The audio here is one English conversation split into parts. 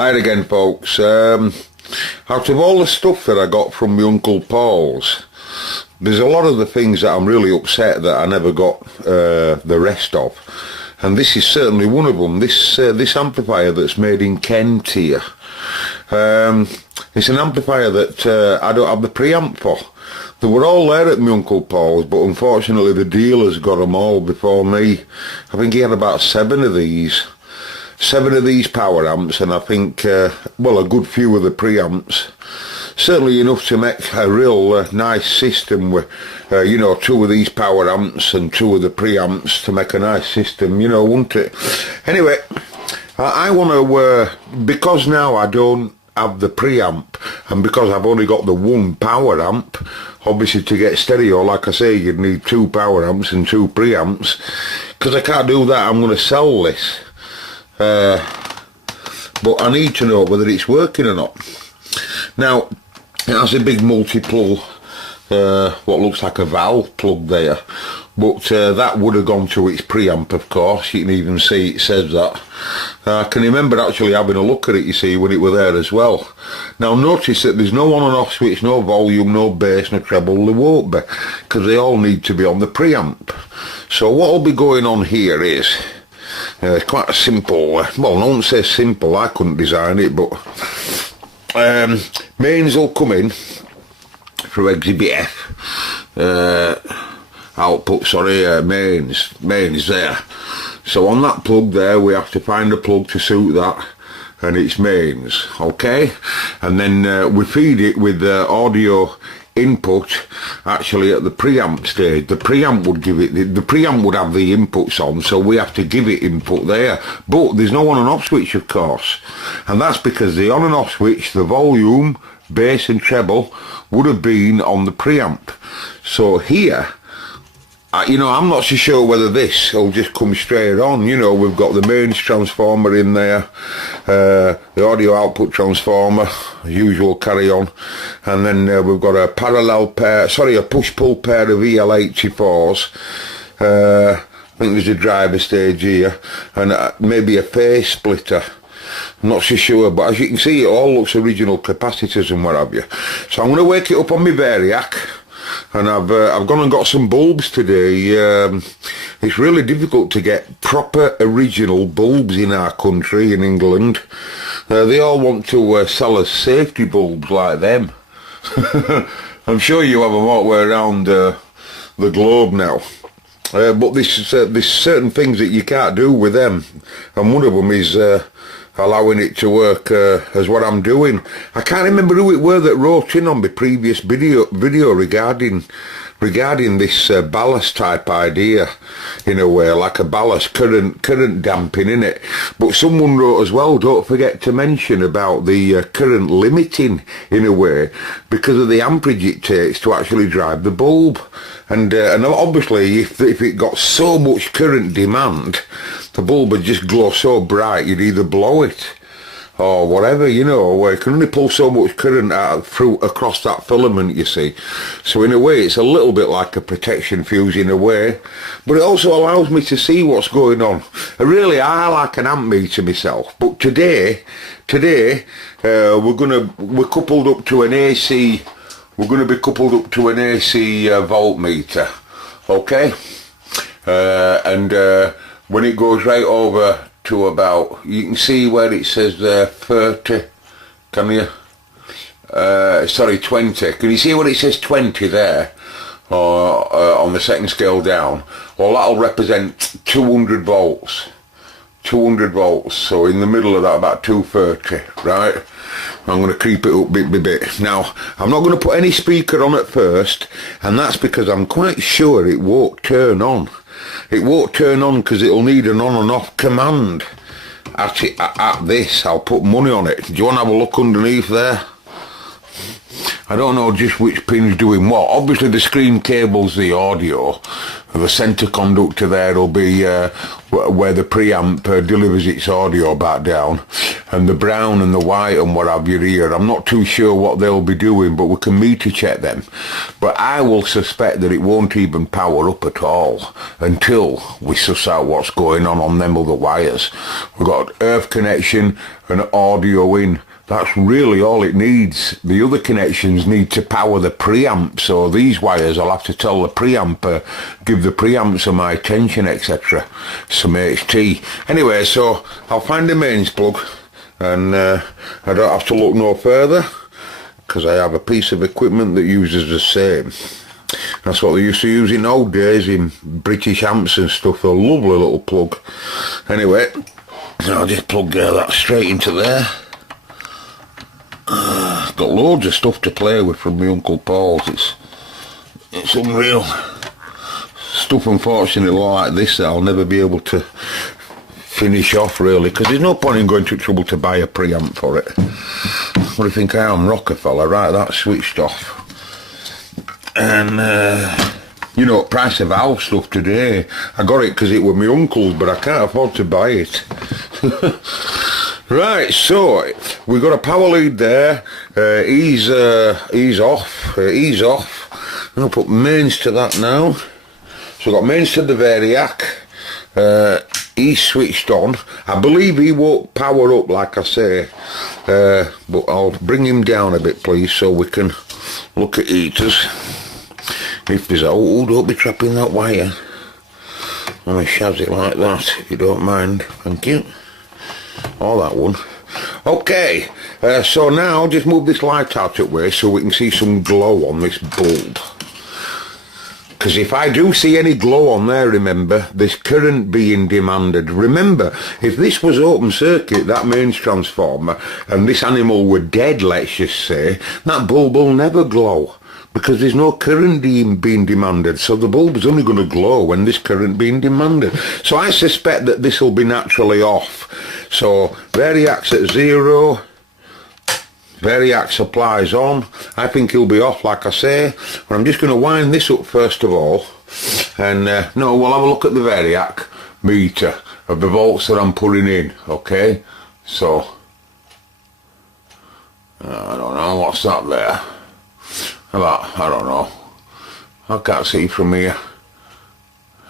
Hi again, folks. Out of all the stuff that I got from my Uncle Paul's, there's a lot of the things that I'm really upset that I never got the rest of. And this is certainly one of them. This amplifier that's made in Kent here. It's an amplifier that I don't have the preamp for. They were all there at my Uncle Paul's, but unfortunately the dealers got them all before me. I think he had about 7 of these. 7 of these power amps, and I think, well, a good few of the preamps. Certainly enough to make a real nice system with, you know, 2 of these power amps and 2 of the preamps to make a nice system, you know, wouldn't it? Anyway, I want to, because now I don't have the preamp, and because I've only got the 1 power amp, obviously to get stereo, like I say, you'd need 2 power amps and 2 preamps. Because I can't do that, I'm going to sell this. But I need to know whether it's working or not. Now, it has a big multi-plug, what looks like a valve plug there, but that would have gone to its preamp, of course. You can even see it says that. I can remember actually having a look at it, you see, when it were there as well. Now notice that there's no on and off switch, no volume, no bass, no treble. There won't be, because they all need to be on the preamp. So what will be going on here is, it's quite a simple, well, I won't say simple, I couldn't design it, but mains will come in through exhibit F, output, sorry, mains there. So on that plug there, we have to find a plug to suit that, and it's mains, okay? And then we feed it with audio input actually at the preamp stage. The preamp would give it, the preamp would have the inputs on, so we have to give it input there. But there's no on and off switch, of course, and that's because the on and off switch, the volume, bass and treble would have been on the preamp. So here, you know, I'm not so sure whether this will just come straight on. You know, we've got the mains transformer in there, the audio output transformer, usual carry on, and then we've got a parallel pair, sorry, a push-pull pair of EL84s. I think there's a driver stage here, and maybe a phase splitter. I'm not so sure, but as you can see, it all looks original capacitors and what have you. So I'm going to wake it up on my Variac. And I've gone and got some bulbs today. It's really difficult to get proper original bulbs in our country, in England. They all want to sell us safety bulbs like them. I'm sure you have them all the way around the globe now. But there's certain things that you can't do with them, and one of them is allowing it to work as what I'm doing. I can't remember who it were that wrote in on my previous video regarding this ballast type idea, in a way, like a ballast current damping in it. But someone wrote as well, don't forget to mention about the current limiting, in a way, because of the amperage it takes to actually drive the bulb. And obviously if it got so much current demand, the bulb would just glow so bright you'd either blow it or whatever, you know, where it can only pull so much current out across that filament, you see. So in a way it's a little bit like a protection fuse in a way, but it also allows me to see what's going on. Really, I like an amp meter myself, but today we're coupled up to an AC. We're going to be coupled up to an AC voltmeter, okay? And when it goes right over to about, you can see where it says there 30, can you? Sorry, 20. Can you see where it says 20 there? Or on the second scale down? Well, that'll represent 200 volts. 200 volts, so in the middle of that, about 230, right? I'm going to creep it up bit by bit. Now, I'm not going to put any speaker on at first, and that's because I'm quite sure it won't turn on. It won't turn on because it'll need an on and off command. At this, I'll put money on it. Do you want to have a look underneath there? I don't know just which pin's doing what. Obviously the screen cable's the audio. The centre conductor there will be where the preamp delivers its audio back down, and the brown and the white and what have you here. I'm not too sure what they'll be doing, but we can meter check them. But I will suspect that it won't even power up at all until we suss out what's going on them other wires. We've got earth connection and audio in. That's really all it needs. The other connections need to power the preamp, so these wires I'll have to tell the preamp, give the preamp some high tension, etc. Some HT. Anyway, so I'll find the mains plug, and I don't have to look no further, because I have a piece of equipment that uses the same. That's what they used to use in old days in British amps and stuff, a lovely little plug. Anyway, I'll just plug that straight into there. Got loads of stuff to play with from my Uncle Paul's. It's unreal. Stuff, unfortunately, like this that I'll never be able to finish off, really, because there's no point in going to trouble to buy a preamp for it. What do you think I am, Rockefeller? Right, that's switched off. And you know, price of house stuff today, I got it because it was my uncle's, but I can't afford to buy it. Right, so we've got a power lead there. Ease off. I'm going to put mains to that now. So I've got mains to the variac. He's switched on. I believe he won't power up, like I say, but I'll bring him down a bit, please, so we can look at heaters. If there's don't be trapping that wire. I'm going to shaz it like that, if you don't mind. Thank you. Oh, that one. Okay, so now just move this light out of the way so we can see some glow on this bulb. Because if I do see any glow on there, remember, there's current being demanded. Remember, if this was open circuit, that mains transformer, and this animal were dead, let's just say, that bulb will never glow. Because there's no current being demanded, so the bulb is only going to glow when there's current being demanded. So I suspect that this will be naturally off. So variac's at 0, variac supplies on. I think he'll be off, like I say. But I'm just going to wind this up first of all, and no, we'll have a look at the variac meter of the volts that I'm putting in. Okay, so I don't know what's that there. About, I don't know, I can't see from here.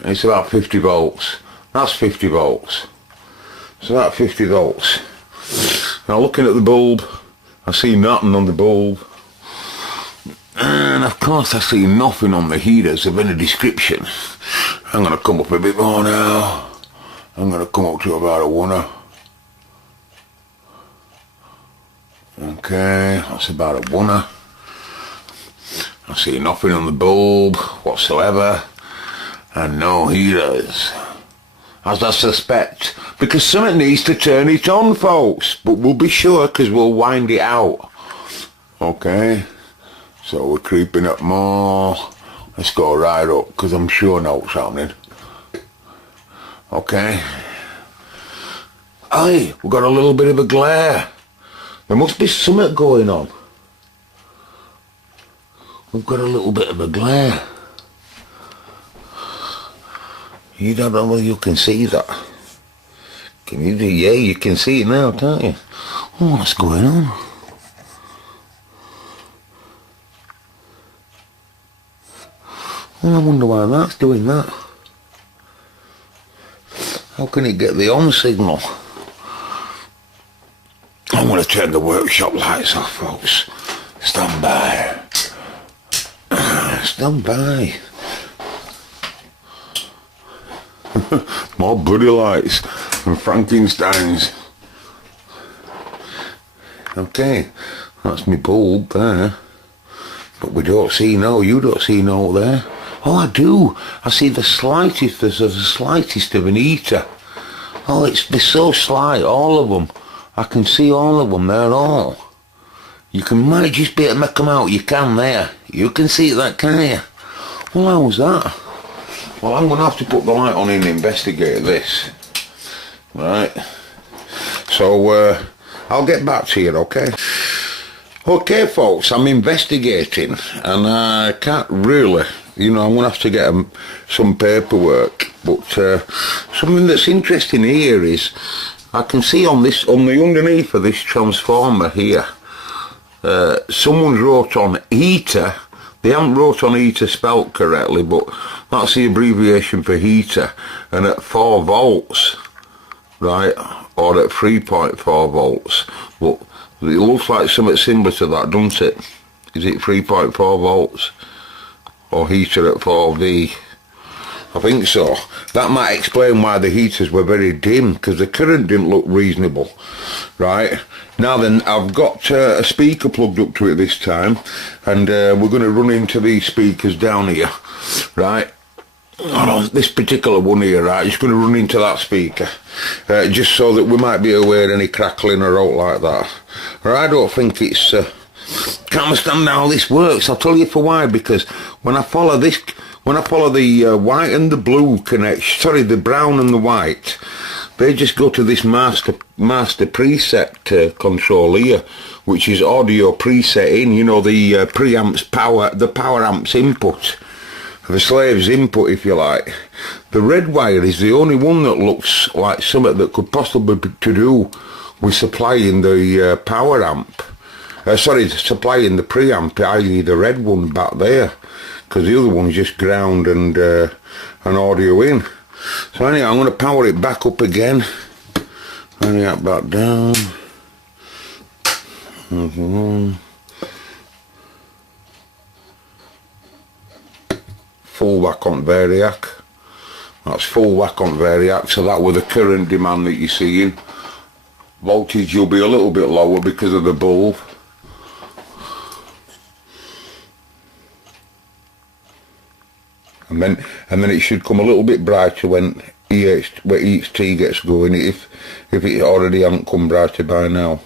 It's about 50 volts. That's 50 volts. It's about 50 volts. Now looking at the bulb, I see nothing on the bulb. And of course I see nothing on the heaters of any description. I'm going to come up a bit more now. I'm going to come up to about a 1er. Okay, that's about a 1er. I see nothing on the bulb whatsoever, and no heaters, as I suspect, because something needs to turn it on, folks, but we'll be sure because we'll wind it out. Okay, so we're creeping up more. Let's go right up, because I'm sure I know what's happening. Okay, aye, we've got a little bit of a glare. There must be something going on. We've got a little bit of a glare. You don't know whether you can see that. Can you do? Yeah, you can see it now, can't you? Oh, what's going on? Oh, I wonder why that's doing that. How can it get the on signal? I'm going to turn the workshop lights off, folks. Stand by. Stand by. More bloody lights and Frankenstein's. Okay, that's my bulb there. But we don't see no, you don't see no there. Oh, I do. I see the slightest, there's the slightest of an heater. Oh, they're so slight, all of them. I can see all of them, they're all. You can manage just be able to make them out, you can there. You can see that, can you? Well, how was that? Well, I'm going to have to put the light on and investigate this. Right. So, I'll get back to you, okay? Okay, folks, I'm investigating, and I can't really, you know, I'm going to have to get some paperwork But something that's interesting here is I can see on the underneath of this transformer here, someone's wrote on heater. They haven't wrote on heater spelt correctly, but that's the abbreviation for heater, and at 4 volts, right, or at 3.4 volts. But it looks like something similar to that, doesn't it? Is it 3.4 volts or heater at 4V? I think so. That might explain why the heaters were very dim, because the current didn't look reasonable, right? Now then, I've got a speaker plugged up to it this time, and we're going to run into these speakers down here, right? Oh, this particular one here, right, just going to run into that speaker, just so that we might be aware of any crackling or out like that. Or I don't think it's... can't understand how this works. I'll tell you for why, because when I follow this... When I follow the white and the blue connection, sorry, the brown and the white, they just go to this master preset control here, which is audio preset in, you know, the preamp's power, the power amp's input, the slave's input, if you like. The red wire is the only one that looks like something that could possibly be to do with supplying the power amp. Sorry, supplying the preamp, i.e. the red one back there, because the other one's just ground and an audio in. So anyway, I'm going to power it back up again. Bring that back down. Full whack on variac. That's full whack on variac, so that with the current demand that you're seeing. Voltage will be a little bit lower because of the bulb. And then it should come a little bit brighter when EHT gets going, if it already hasn't come brighter by now.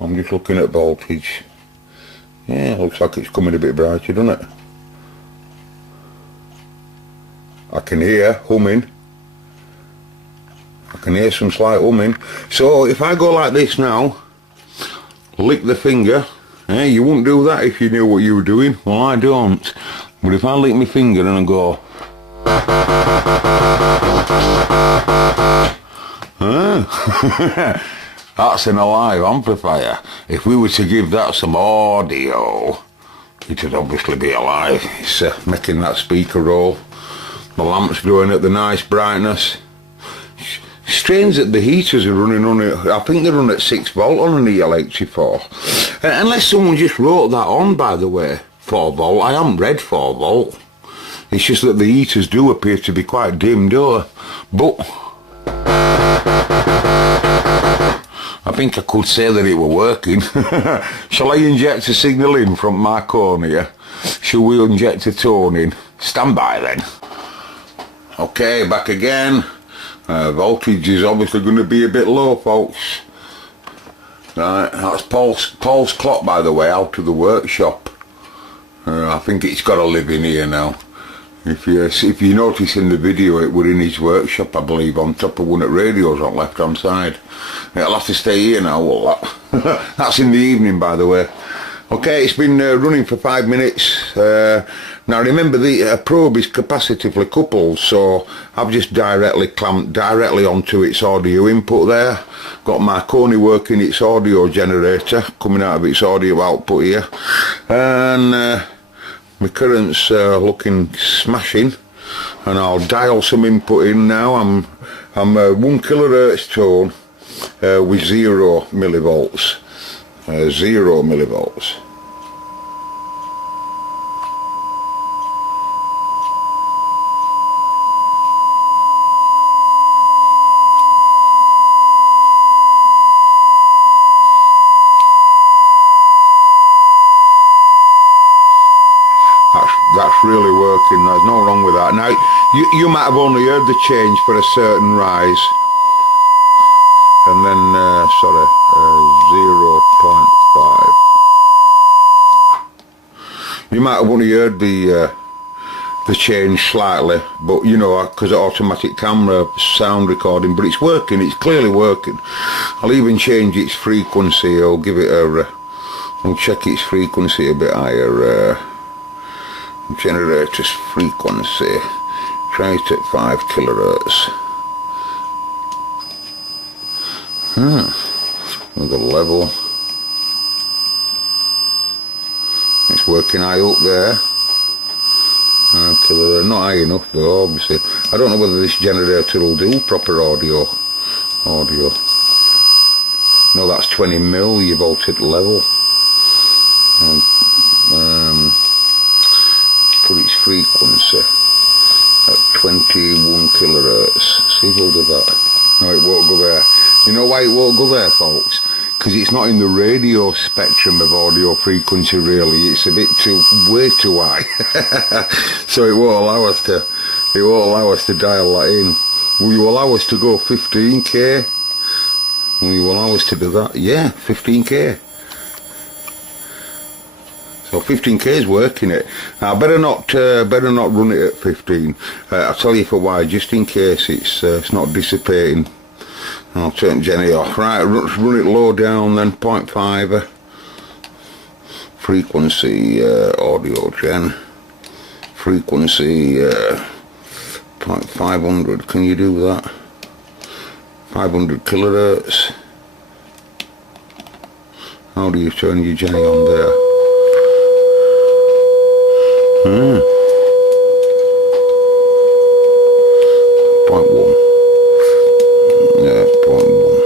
I'm just looking at voltage. Yeah, looks like it's coming a bit brighter, doesn't it? I can hear humming. I can hear some slight humming. So if I go like this now, lick the finger. Hey, you wouldn't do that if you knew what you were doing. Well, I don't. But if I lick my finger and I go... That's an alive amplifier. If we were to give that some audio, it would obviously be alive. It's making that speaker roll. The lamp's going at the nice brightness. Strange that the heaters are running on it. I think they run at 6 volt on an EL84. Unless someone just wrote that on, by the way, 4 volt. I haven't read 4 volt. It's just that the heaters do appear to be quite dim, don't they? But I think I could say that it were working. Shall I inject a signal in from my cornea? Shall we inject a tone in? Stand by then. Okay, back again. Voltage is obviously going to be a bit low, folks. Right, that's Paul's clock, by the way, out of the workshop. I think it's got to live in here now. If you notice in the video, it were in his workshop, I believe, on top of one of the radios on left hand side. It'll have to stay here now, will that? That's in the evening, by the way. Okay, it's been running for 5 minutes. Now remember, the probe is capacitively coupled, so I've just clamped directly onto its audio input there. Got Marconi working its audio generator, coming out of its audio output here. And my current's looking smashing. And I'll dial some input in now. I'm 1 kilohertz tone with 0 millivolts. 0 millivolts. That's really working. There's no wrong with that. Now you might have only heard the change for a certain rise, and then 0.5. You might have only heard the change slightly, but you know, because of automatic camera sound recording, but it's working. It's clearly working. I'll even change its frequency. I'll give it a. I'll check its frequency a bit higher. Generator's frequency, try it at 5 kilohertz. With a level. It's working high up there. Not high enough though, obviously. I don't know whether this generator will do proper audio. No, that's 20 mil, you've altered level. Put its frequency at 21 kilohertz. See if it'll do that. No, it won't go there. You know why it won't go there, folks? Because it's not in the radio spectrum of audio frequency really. It's a bit way too high. So it won't allow us to dial that in. Will you allow us to go 15k? Will you allow us to do that? Yeah, 15k. So 15k is working it. Now better not run it at 15. I'll tell you for why, just in case it's not dissipating. I'll turn Jenny off. Right, run it low down then, 0.5. Frequency, audio gen. Frequency, 0.500. Can you do that? 500 kilohertz. How do you turn your Jenny on there? 0.1. Yeah, 0.1.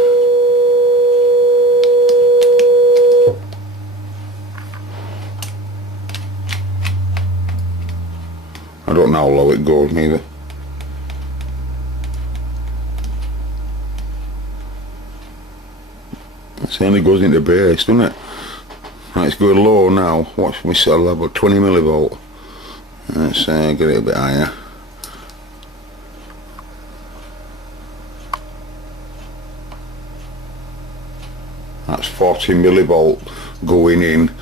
I don't know how low it goes neither. It only goes into bass, doesn't it? Right, it's going low now. Watch me set a level, 20 millivolt. Let's get it a bit higher. That's 40 millivolt going in,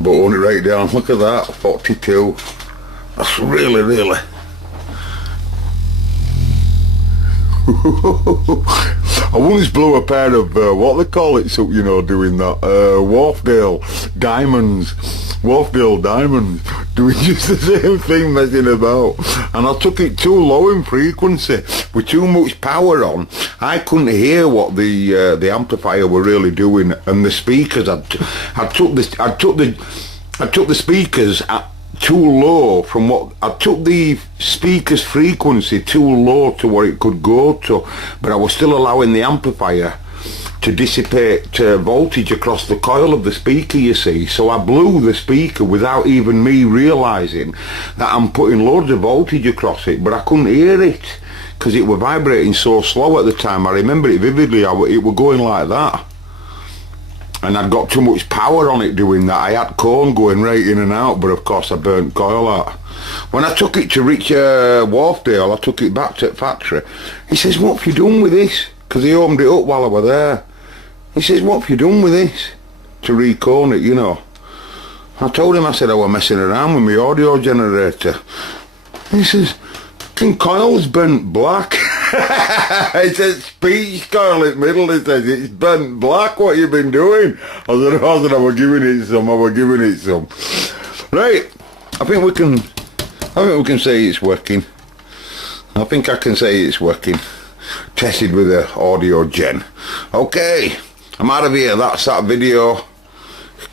but only right down. Look at that, 42. That's really. I once blew a pair of what they call it, so you know, doing that Wharfdale diamonds, doing just the same thing, messing about, and I took it too low in frequency with too much power on. I couldn't hear what the amplifier were really doing, and the speakers. I took the speakers at too low from what I took the speaker's frequency too low to what it could go to, but I was still allowing the amplifier to dissipate voltage across the coil of the speaker, you see. So I blew the speaker without even me realizing that I'm putting loads of voltage across it, but I couldn't hear it because it was vibrating so slow at the time. I remember it vividly. It was going like that. And I'd got too much power on it doing that. I had cone going right in and out, but of course I burnt coil out. When I took it to Wharfdale, I took it back to the factory. He says, "What have you done with this?" Because he opened it up while I was there. He says, "What have you done with this?" To recone it, you know. I told him, I said, I was messing around with my audio generator. He says, "Fucking coil's burnt black." It says speech coil in the middle. It says it's burnt black. What you been doing? I said, I was giving it some. Right. I think we can say it's working. I think I can say it's working. Tested with the audio gen. Okay. I'm out of here. That's that video.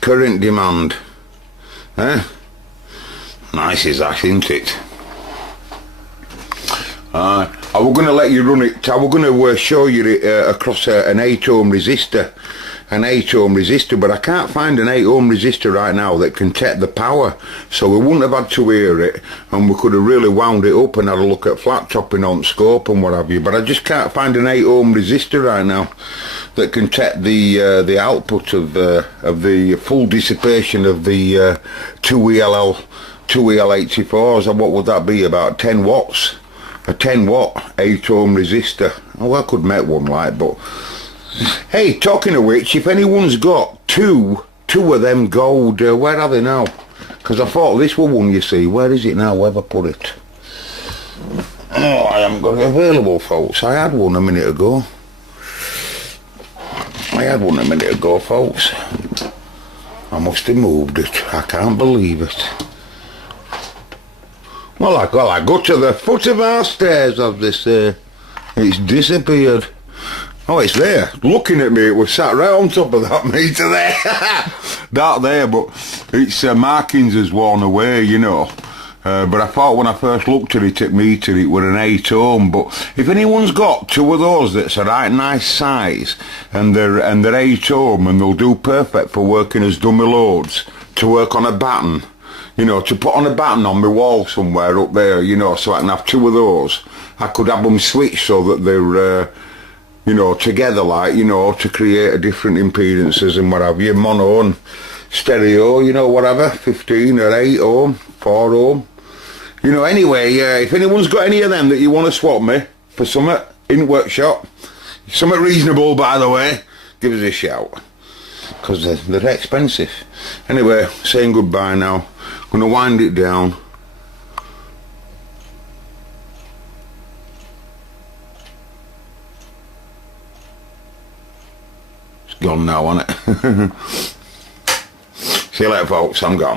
Current demand. Nice is that, isn't it? I was going to let you run it. I was going to show you it across an 8 ohm resistor, but I can't find an 8 ohm resistor right now that can take the power, so we wouldn't have had to hear it, and we could have really wound it up and had a look at flat topping on scope and what have you. But I just can't find an 8 ohm resistor right now that can take the output of the full dissipation of the 2EL84s. And what would that be? About 10 watts. A 10 watt 8 ohm resistor. Oh, I could make one like, but hey, talking of which, if anyone's got two of them gold, where are they now? Because I thought this was one, you see. Where is it now? Where have I put it? Oh, I haven't got it available, folks. I had one a minute ago, folks. I must have moved it. I can't believe it. Well, I go to the foot of our stairs, as they say. It's disappeared. Oh, it's there. Looking at me, it was sat right on top of that meter there. That there, but its markings has worn away, you know. But I thought when I first looked at it meter, it were an 8 ohm. But if anyone's got two of those that's a right nice size, and they're 8 ohm, and they'll do perfect for working as dummy loads, to work on a batten, you know, to put on a batten on my wall somewhere up there, you know, so I can have two of those. I could have them switched so that they're, you know, together, like, you know, to create a different impedances and what have you, mono and stereo, you know, whatever, 15 or 8 ohm, 4 ohm. You know, anyway, if anyone's got any of them that you want to swap me for something in workshop, something reasonable, by the way, give us a shout, because they're expensive. Anyway, saying goodbye now. Gonna wind it down. It's gone now, isn't it? See you later, folks. I'm gone.